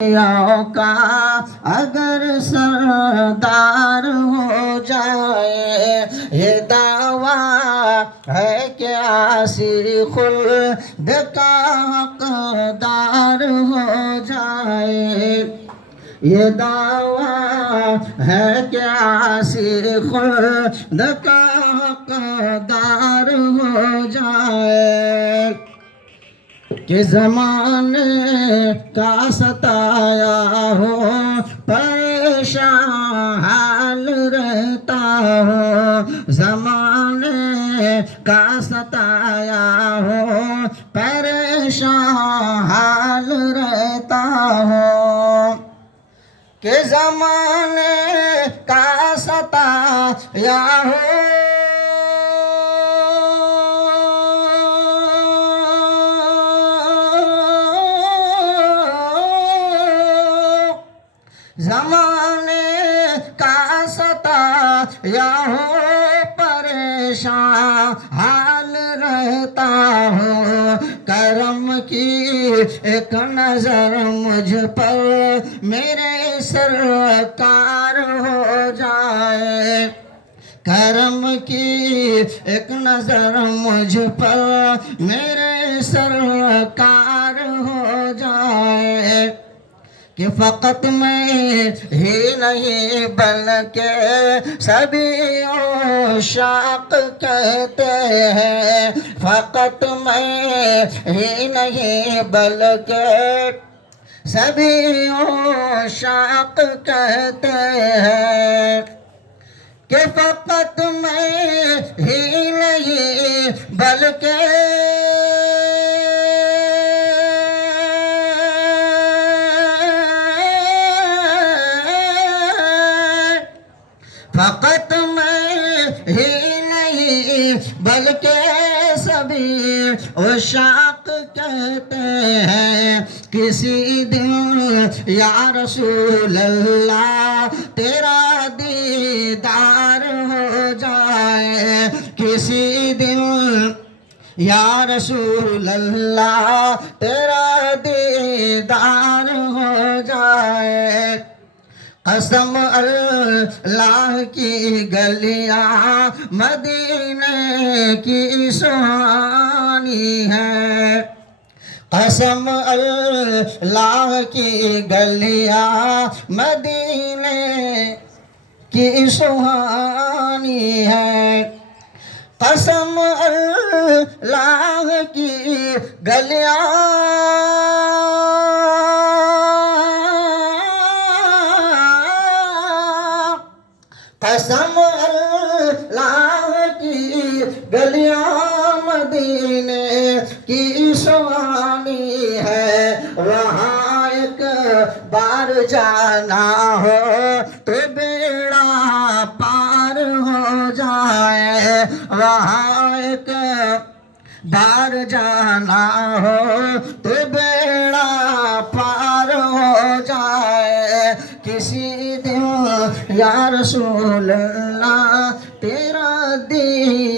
کا اگر سردار ہو جائے، یہ دعویٰ ہے کہ عاصی خلد کا حقدار ہو جائے، یہ دعویٰ ہے کہ عاصی خلد کا حقدار ہو جائے، کہ زمانے کا ستایا ہو پریشان حال رہتا ہو، زمانے کا ستایا ہو پریشان حال رہتا ہو، کہ زمانے کا ستایا ہو زمانے کا ستایا ہو پریشان حال رہتا ہو، کرم کی ایک نظر مجھ پر میرے سرکار ہو جائے، کرم کی ایک نظر مجھ پر میرے سرکار ہو جائے، کہ فقط میں ہی نہیں بلکہ سبھی عشاق کہتے ہیں، فقط میں ہی نہیں بلکہ سبھی عشاق کہتے ہیں، کہ فقط میں ہی نہیں بلکہ فقط میں ہی نہیں بلکہ سبھی عشاق کہتے ہیں، کسی دن یا رسول اللہ تیرا دیدار ہو جائے، کسی دن یا رسول اللہ تیرا دیدار ہو جائے، قسم اللہ کی گلیاں مدینے کی سہانی ہے، قسم اللہ کی گلیاں مدینے کی سہانی ہے، قسم اللہ کی گلیاں قسم اللہ کی گلیاں مدینے کی سہانی ہے، وہاں ایک بار جانا ہو تو بیڑا پار ہو جائے، وہاں ایک بار جانا ہو تو بیڑا پار ہو جائے، کسی دن یا رسول اللہ تیرا دین